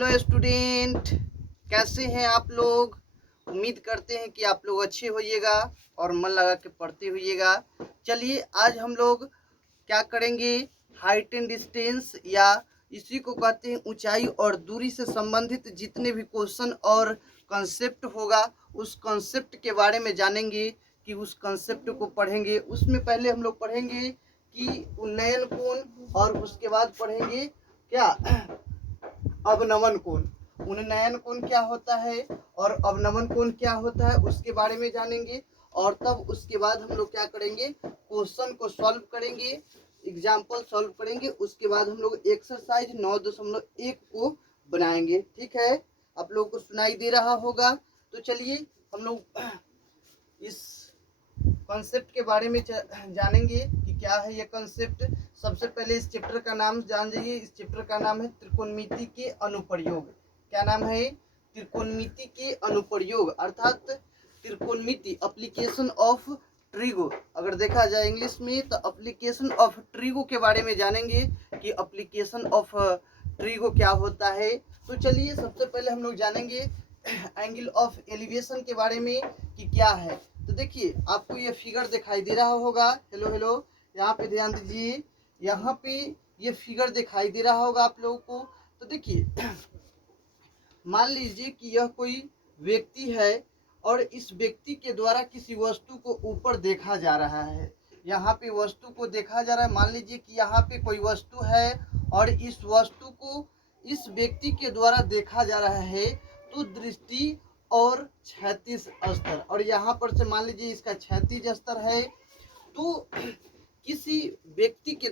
Hello student, कैसे हैं आप लोग। उम्मीद करते हैं कि आप लोग अच्छे होइएगा और मन लगा के पढ़ते होइएगा। चलिए आज हम लोग क्या करेंगे, हाइट एंड डिस्टेंस या इसी को कहते हैं ऊंचाई और दूरी से संबंधित जितने भी क्वेश्चन और कंसेप्ट होगा उस कंसेप्ट के बारे में जानेंगे कि उस कंसेप्ट को पढ़ेंगे। उसमें पहले हम लोग पढ़ेंगे कि उन्नयन कोण और उसके बाद पढ़ेंगे क्या अवनमन कोण। उन्नयन कोण क्या होता है और अवनमन कोण क्या होता है उसके बारे में जानेंगे और तब उसके बाद हम लोग क्या करेंगे, क्वेश्चन को सॉल्व करेंगे, एग्जाम्पल सॉल्व करेंगे। उसके बाद हम लोग एक्सरसाइज 9.1 को बनाएंगे। ठीक है, आप लोगों को सुनाई दे रहा होगा। तो चलिए हम लोग इस कॉन्सेप्ट के बारे में जानेंगे कि क्या है ये कॉन्सेप्ट। सबसे पहले इस चैप्टर का नाम जान जाइए। इस चैप्टर का नाम है त्रिकोणमिति के अनुप्रयोग। क्या नाम है? त्रिकोणमिति के अनुप्रयोग, अर्थात त्रिकोणमिति एप्लीकेशन ऑफ ट्रिगो। अगर देखा जाए इंग्लिश में तो एप्लीकेशन ऑफ ट्रिगो के बारे में जानेंगे कि एप्लीकेशन ऑफ ट्रिगो क्या होता है। तो चलिए सबसे पहले हम लोग जानेंगे एंगल ऑफ एलिवेशन के बारे में कि क्या है। तो देखिए आपको ये फिगर दिखाई दे रहा होगा। हेलो हेलो, यहाँ पे ध्यान दीजिए। यहाँ पे ये फिगर दिखाई दे रहा होगा आप लोगों को। तो देखिए मान लीजिए कि यह कोई व्यक्ति है और इस व्यक्ति के द्वारा किसी वस्तु को ऊपर देखा जा रहा है। यहाँ पे वस्तु को देखा जा रहा है। मान लीजिए कि यहाँ पे कोई वस्तु है और इस वस्तु को इस व्यक्ति के द्वारा देखा जा रहा है। तो दृष्टि और क्षैतिज स्तर, और यहाँ पर से मान लीजिए इसका क्षैतिज स्तर है। तो किसी व्यक्ति के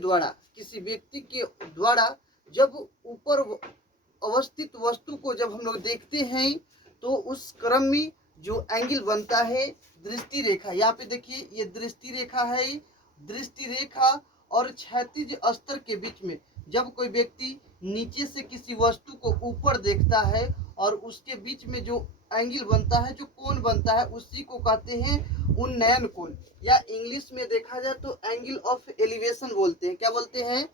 द्वारा जब ऊपर अवस्थित वस्तु को जब हम लोग देखते हैं तो उस क्रम में जो एंगल बनता है दृष्टि रेखा, यहाँ पे देखिए ये दृष्टि रेखा है। दृष्टि रेखा और क्षैतिज स्तर के बीच में जब कोई व्यक्ति नीचे से किसी वस्तु को ऊपर देखता है और उसके बीच में जो एंगल बनता है, जो कोण बनता है, उसी को कहते हैं उन्नयन कोण, या इंग्लिश में देखा जाए तो एंगल ऑफ एलिवेशन बोलते हैं। क्या बोलते हैं?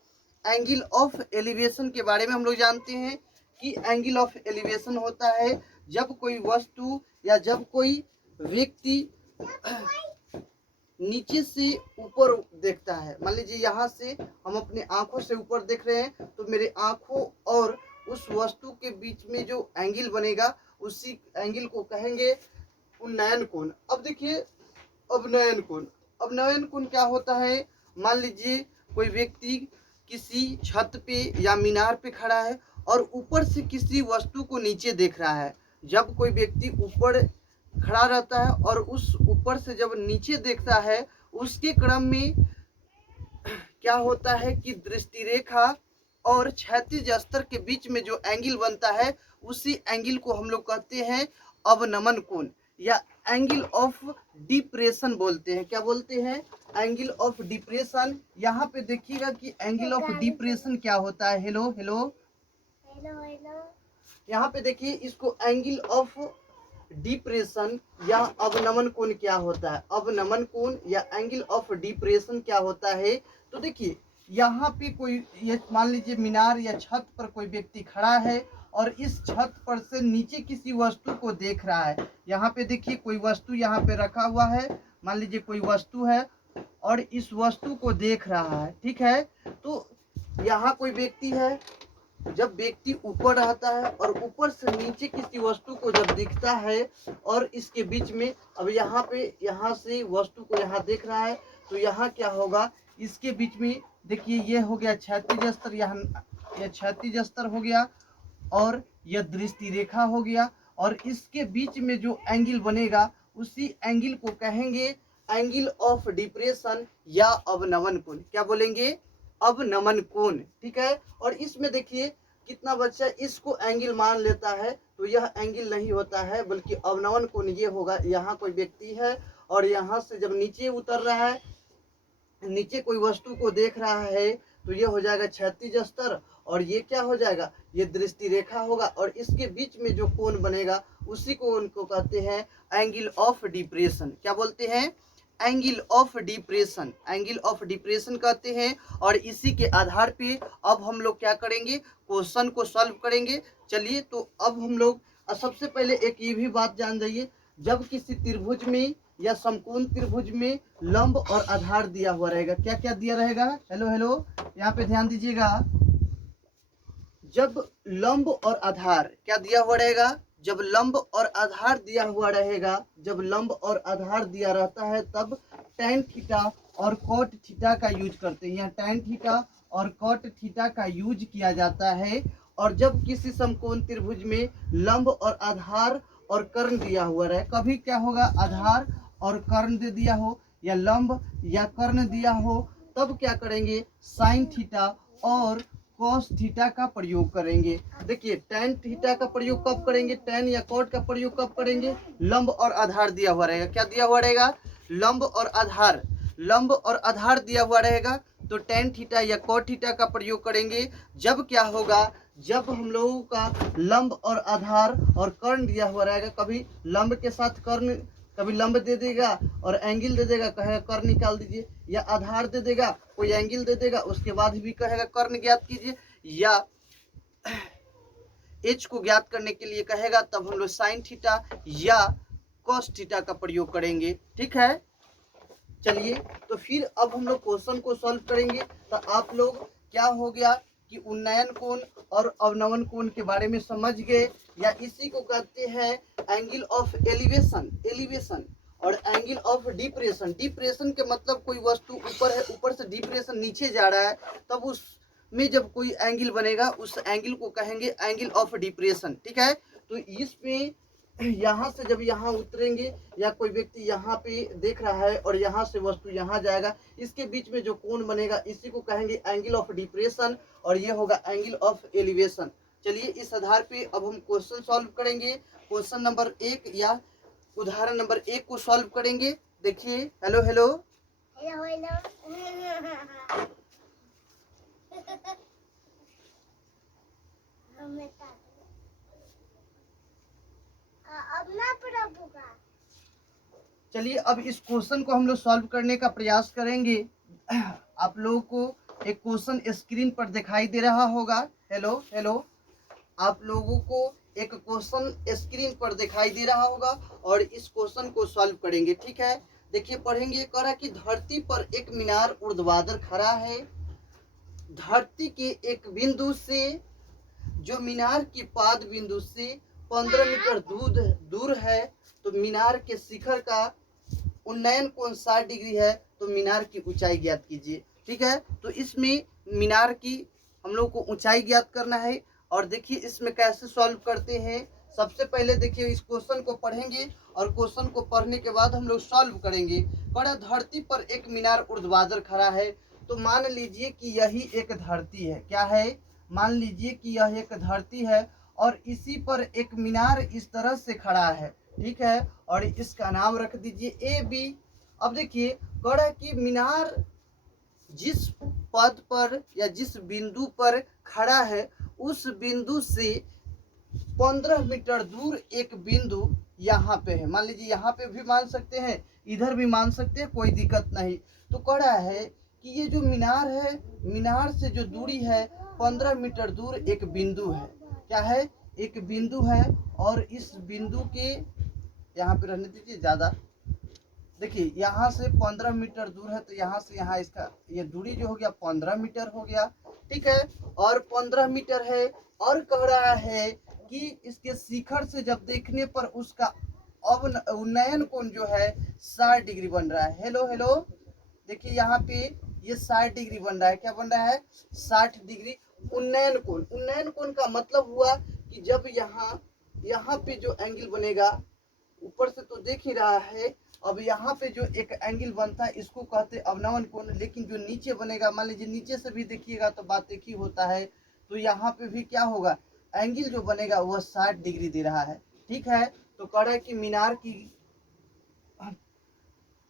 एंगल ऑफ एलिवेशन के बारे में हम लोग जानते हैं कि एंगल ऑफ एलिवेशन होता है जब कोई वस्तु या जब कोई व्यक्ति नीचे से ऊपर देखता है। मान लीजिए यहाँ से हम अपने आंखों से ऊपर देख रहे हैं तो मेरे आंखों और उस वस्तु के बीच में जो एंगल बनेगा उसी एंगल को कहेंगे उन्नयन कोण। अब देखिए अवनयन कोण। अवनयन कोण क्या होता है? मान लीजिए कोई व्यक्ति किसी छत पे या मीनार पे खड़ा है और ऊपर से किसी वस्तु को नीचे देख रहा है। जब कोई व्यक्ति ऊपर खड़ा रहता है और उस ऊपर से जब नीचे देखता है उसके क्रम में क्या होता है कि दृष्टि रेखा और क्षैतिज स्तर के बीच में जो एंगल बनता है उसी एंगल को हम लोग कहते हैं अवनमन कोण या एंगल ऑफ डिप्रेशन बोलते हैं। क्या बोलते हैं? Angle of depression. यहाँ पे देखिएगा कि एंगल ऑफ डिप्रेशन क्या होता है। हेलो हेलो हेलो हेलो, यहाँ पे देखिए इसको एंगल ऑफ डिप्रेशन या अवनमन कोण क्या होता है। अवनमन कोण या एंगल ऑफ डिप्रेशन क्या होता है? तो देखिए यहाँ पे कोई, ये मान लीजिए मीनार या छत पर कोई व्यक्ति खड़ा है और इस छत पर से नीचे किसी वस्तु को देख रहा है। यहाँ पे देखिए कोई वस्तु यहाँ पे रखा हुआ है। मान लीजिए कोई वस्तु है और इस वस्तु को देख रहा है। ठीक है, तो यहाँ कोई व्यक्ति है। जब व्यक्ति ऊपर रहता है और ऊपर से नीचे किसी वस्तु को जब दिखता है और इसके बीच में, अब यहाँ से वस्तु को यहाँ देख रहा है तो यहाँ क्या होगा, इसके बीच में देखिए ये हो गया क्षैतिज स्तर, यहाँ यह क्षैतिज स्तर हो गया और यह दृष्टि रेखा हो गया, और इसके बीच में जो एंगल बनेगा उसी एंगल को कहेंगे एंगल ऑफ डिप्रेशन या अवनमन कोण। क्या बोलेंगे? अवनमन कोण। ठीक है, और इसमें देखिए कितना बच्चा इसको एंगल मान लेता है तो यह एंगल नहीं होता है बल्कि अवनमन कोण ये होगा। यहाँ कोई व्यक्ति है और यहाँ से जब नीचे उतर रहा है, नीचे कोई वस्तु को देख रहा है तो ये हो जाएगा क्षैतिज स्तर और ये क्या हो जाएगा, ये दृष्टि रेखा होगा, और इसके बीच में जो कोण बनेगा उसी कोण को कहते हैं एंगल ऑफ डिप्रेशन। क्या बोलते हैं? Angle of depression. Angle of depression कहते हैं। और इसी के आधार पे अब हम लोग क्या करेंगे, क्वेश्चन को सॉल्व करेंगे। चलिए तो अब हम लोग सबसे पहले एक ये भी बात जान जाइए, जब किसी त्रिभुज में या समकोण त्रिभुज में लंब और आधार दिया हुआ रहेगा, क्या क्या दिया रहेगा, हेलो हेलो, यहाँ पे ध्यान दीजिएगा। जब लंब और आधार क्या दिया हुआ रहेगा, जब लंब और आधार दिया हुआ रहेगा, जब लंब और आधार दिया रहता है तब tan थीटा और cot थीटा का यूज करते हैं। यहाँ tan थीटा और cot थीटा का यूज किया जाता है। और जब किसी समकोण त्रिभुज में लंब और आधार और कर्ण दिया हुआ रहे, कभी क्या होगा, आधार और कर्ण दे दिया हो या लंब या कर्ण दिया हो, तब क्या करेंगे, साइन थीटा और कॉस थीटा का प्रयोग करेंगे। देखिए tan थीटा का प्रयोग कब करेंगे, tan या cot का प्रयोग कब करेंगे, लंब और आधार दिया हुआ रहेगा। क्या दिया हुआ रहेगा, लंब और आधार, लंब और आधार दिया हुआ रहेगा तो tan थीटा या cot थीटा का प्रयोग करेंगे। जब क्या होगा, जब हम लोगों का लंब और आधार और कर्ण दिया हुआ रहेगा, कभी लंब के साथ कर्ण, कभी लंब दे देगा और एंगल दे देगा, कहेगा कर्ण निकाल दीजिए, या आधार दे देगा, कोई एंगल दे देगा, उसके बाद भी कहेगा कर्ण ज्ञात कीजिए, या एच को ज्ञात करने के लिए कहेगा, तब हम लोग साइन थीटा या कॉस थीटा का प्रयोग करेंगे। ठीक है, चलिए तो फिर अब हम लोग क्वेश्चन को सॉल्व करेंगे। तो आप लोग क्या हो गया कि उन्नयन कोण और अवनवन कोण के बारे में समझ गए, या इसी को कहते हैं एंगल ऑफ एलिवेशन, एलिवेशन और एंगल ऑफ डिप्रेशन। डिप्रेशन के मतलब कोई वस्तु ऊपर है, ऊपर से डिप्रेशन नीचे जा रहा है, तब उस में जब कोई एंगल बनेगा उस एंगल को कहेंगे एंगल ऑफ डिप्रेशन। ठीक है, तो इसमें यहाँ से जब यहाँ उतरेंगे या कोई व्यक्ति यहाँ पे देख रहा है और यहाँ से वस्तु यहाँ जाएगा, इसके बीच में जो कोण बनेगा इसी को कहेंगे एंगल ऑफ डिप्रेशन, और ये होगा एंगल ऑफ एलिवेशन। चलिए इस आधार पे अब हम क्वेश्चन सॉल्व करेंगे। क्वेश्चन नंबर 1 या उदाहरण नंबर 1 को सॉल्व करेंगे। देखिए, हेलो हेलो, हेलो हेलो अब ना प्रभु का। चलिए अब इस क्वेश्चन को हम लोग सॉल्व करने का प्रयास करेंगे। आप लोगों को एक क्वेश्चन स्क्रीन पर दिखाई दे रहा होगा, हेलो हेलो, आप लोगों को एक क्वेश्चन स्क्रीन पर दिखाई दे रहा होगा और इस क्वेश्चन को सॉल्व करेंगे। ठीक है, देखिए पढ़ेंगे, कह रहा कि धरती पर एक मीनार ऊर्ध्वाधर खड़ा है। धरती के एक बिंदु से, जो मीनार के पाद बिंदु से 15 मीटर दूर है, तो मीनार के शिखर का उन्नयन कोण 60 डिग्री है, तो मीनार की ऊंचाई ज्ञात कीजिए। ठीक है, तो इसमें मीनार की हम लोग को ऊंचाई ज्ञात करना है। और देखिए इसमें कैसे सॉल्व करते हैं। सबसे पहले देखिए इस क्वेश्चन को पढ़ेंगे और क्वेश्चन को पढ़ने के बाद हम लोग सॉल्व करेंगे। बड़ा धरती पर एक मीनार ऊर्ध्वाधर खड़ा है, तो मान लीजिए कि यही एक धरती है। क्या है, मान लीजिए कि यह एक धरती है और इसी पर एक मीनार इस तरह से खड़ा है। ठीक है, और इसका नाम रख दीजिए ए बी। अब देखिए कड़ा कि मीनार जिस पद पर या जिस बिंदु पर खड़ा है, उस बिंदु से 15 मीटर दूर एक बिंदु यहाँ पे है। मान लीजिए यहाँ पे भी मान सकते हैं, इधर भी मान सकते हैं, कोई दिक्कत नहीं। तो कड़ा है कि ये जो मीनार है, मीनार से जो दूरी है 15 मीटर दूर एक बिंदु है। क्या है, एक बिंदु है, और इस बिंदु के यहाँ पे रहने दीजिए ज़्यादा। देखिए यहाँ से 15 मीटर दूर है, तो यहाँ से यहाँ इसका ये दूरी जो हो गया 15 मीटर हो गया। ठीक है, और 15 मीटर है, और कह रहा है कि इसके शिखर से जब देखने पर उसका अब उन्नयन कोण जो है 60 डिग्री बन रहा है। हेलो हेलो, देखिए यहाँ पे ये 60 डिग्री बन रहा है। क्या बन रहा है, 60 डिग्री उन्नयन कोण। उन्नयन कोण का मतलब हुआ कि जब यहाँ पे जो एंगल बनेगा, ऊपर से तो देख ही रहा है, अब यहाँ पे जो एक एंगल बनता है इसको कहते हैं अवनवन कोण। लेकिन जो नीचे बनेगा, मान लीजिए नीचे से भी देखिएगा तो बात एक ही होता है, तो यहाँ पे भी क्या होगा, एंगल जो बनेगा वह 60 डिग्री दे रहा है। ठीक है, तो कह रहा है कि मीनार की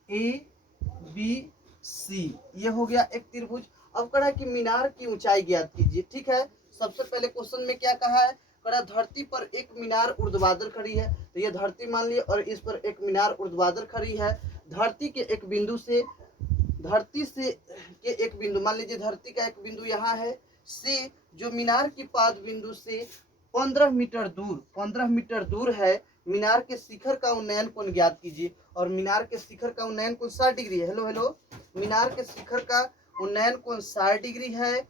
ए बी सी, ये हो गया एक त्रिभुज। अब कह रहा है कि मीनार की ऊंचाई ज्ञात कीजिए। ठीक है, सबसे पहले क्वेश्चन में क्या कहा है, कहा धरती पर एक मीनार ऊर्ध्वाधर खड़ी है, तो ये धरती मान लिए और इस पर एक मीनार ऊर्ध्वाधर खड़ी है। धरती के एक बिंदु से, धरती से के एक बिंदु, मान लीजिए धरती का एक बिंदु यहाँ है, से जो मीनार की पाद बिंदु से 15 मीटर दूर है। मीनार के शिखर का उन्नयन कोण ज्ञात कीजिए। और मीनार के शिखर का उन्नयन कोण 60 डिग्री है। हेलो हेलो, मीनार के शिखर का उन्नयन कोण 60 डिग्री है।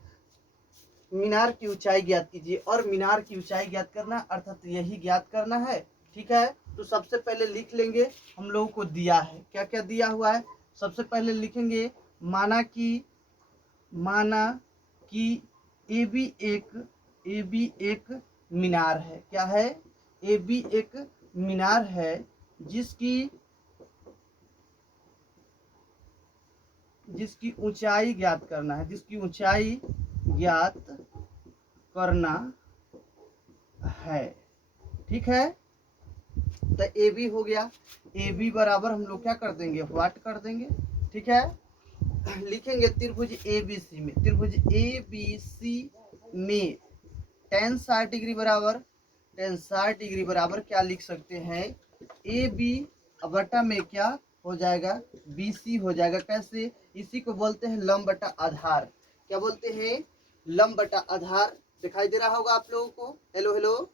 मीनार की ऊंचाई ज्ञात कीजिए। और मीनार की ऊंचाई ज्ञात करना अर्थात यही ज्ञात करना है। ठीक है, तो सबसे पहले लिख लेंगे, हम लोगों को दिया है, क्या क्या दिया हुआ है। सबसे पहले लिखेंगे माना कि ए बी एक मीनार है। क्या है? ए बी एक मीनार है जिसकी ऊंचाई ज्ञात करना है। जिसकी ऊंचाई ज्ञात करना है। ठीक है, तो ए बी हो गया। ए बी बराबर हम लोग क्या कर देंगे, व्हाट कर देंगे। ठीक है, लिखेंगे त्रिभुज ए बी सी में, त्रिभुज ए बी सी में tan 60 डिग्री बराबर, tan 60 डिग्री बराबर क्या लिख सकते हैं, ए बी बटा में क्या हो जाएगा, बी सी हो जाएगा। कैसे? इसी को बोलते हैं लंब बटा आधार। क्या बोलते हैं? लंब बटा आधार। दिखाई दे रहा होगा आप लोगों को। हेलो हेलो,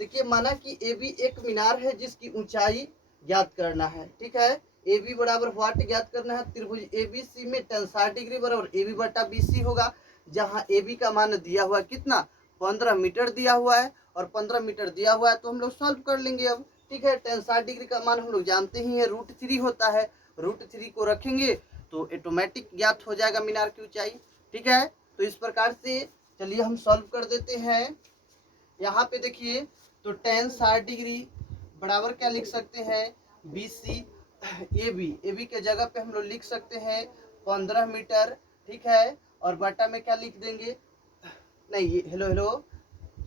देखिए माना कि ए बी एक मीनार है जिसकी ऊंचाई ज्ञात करना है। ठीक है, ए बी बराबर व्हाट ज्ञात करना है, त्रिभुज ए बी सी में tan 60 डिग्री बराबर ए बी बटा बी सी होगा। जहां ए बी का मान दिया हुआ कितना, 15 मीटर दिया हुआ है। और 15 मीटर दिया हुआ है तो हम लोग सॉल्व कर लेंगे अब। ठीक है, tan 60 डिग्री का मान हम लोग जानते ही है, √3 होता है। √3 को रखेंगे तो ऑटोमेटिक ज्ञात हो जाएगा मीनार की ऊंचाई। ठीक है, तो इस प्रकार से चलिए हम सॉल्व कर देते हैं। यहाँ पे देखिए, तो tan 60 डिग्री बराबर क्या लिख सकते हैं, बी सी ए बी के जगह पे हम लोग लिख सकते हैं 15 मीटर। ठीक है, और बटा में क्या लिख देंगे, नहीं हेलो हेलो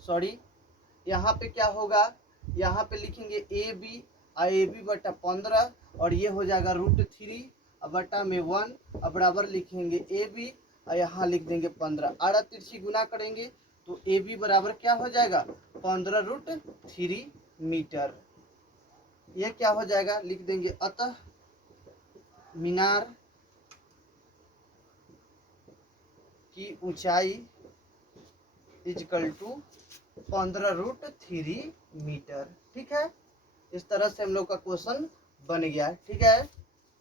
सॉरी, यहाँ पे क्या होगा, यहाँ पे लिखेंगे ए बी बटा 15 और ये हो जाएगा √3 बटा में 1 बराबर लिखेंगे ए बी और यहाँ लिख देंगे 15। आड़ा तिरछी गुना करेंगे तो ए बी बराबर क्या हो जाएगा, 15√3 मीटर। यह क्या हो जाएगा, लिख देंगे अतः मीनार की ऊंचाई इजकल टू 15√3 मीटर। ठीक है, इस तरह से हम लोग का क्वेश्चन बन गया है। ठीक है,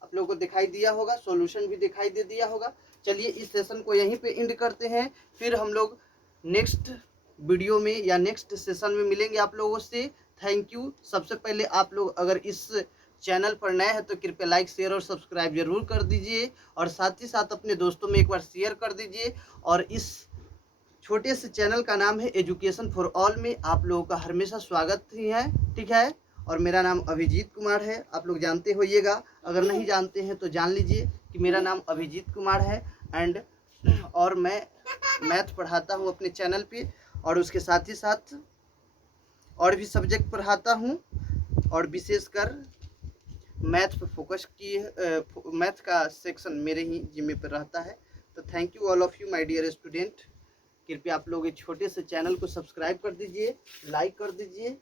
आप लोगों को दिखाई दिया होगा, सॉल्यूशन भी दिखाई दे दिया होगा। चलिए इस सेशन को यहीं पे एंड करते हैं, फिर हम लोग नेक्स्ट वीडियो में या नेक्स्ट सेशन में मिलेंगे आप लोगों से। Thank you. सबसे पहले आप लोग अगर इस चैनल पर नए हैं तो कृपया लाइक शेयर और सब्सक्राइब जरूर कर दीजिए और साथ ही साथ अपने दोस्तों में एक बार शेयर कर दीजिए। और इस छोटे से चैनल का नाम है एजुकेशन फॉर ऑल में आप लोगों का हमेशा स्वागत ही है। ठीक है, और मेरा नाम अभिजीत कुमार है, आप लोग जानते होइएगा। अगर नहीं जानते हैं तो जान लीजिए कि मेरा नाम अभिजीत कुमार है। एंड और मैं मैथ पढ़ाता हूँ अपने चैनल पे और उसके साथ ही साथ और भी सब्जेक्ट पढ़ाता हूँ और विशेषकर मैथ पे फोकस की मैथ का सेक्शन मेरे ही जिम्मे पर रहता है। तो thank you all of you my dear student. कृपया आप लोग इस छोटे से चैनल को सब्सक्राइब कर दीजिए, लाइक कर दीजिए।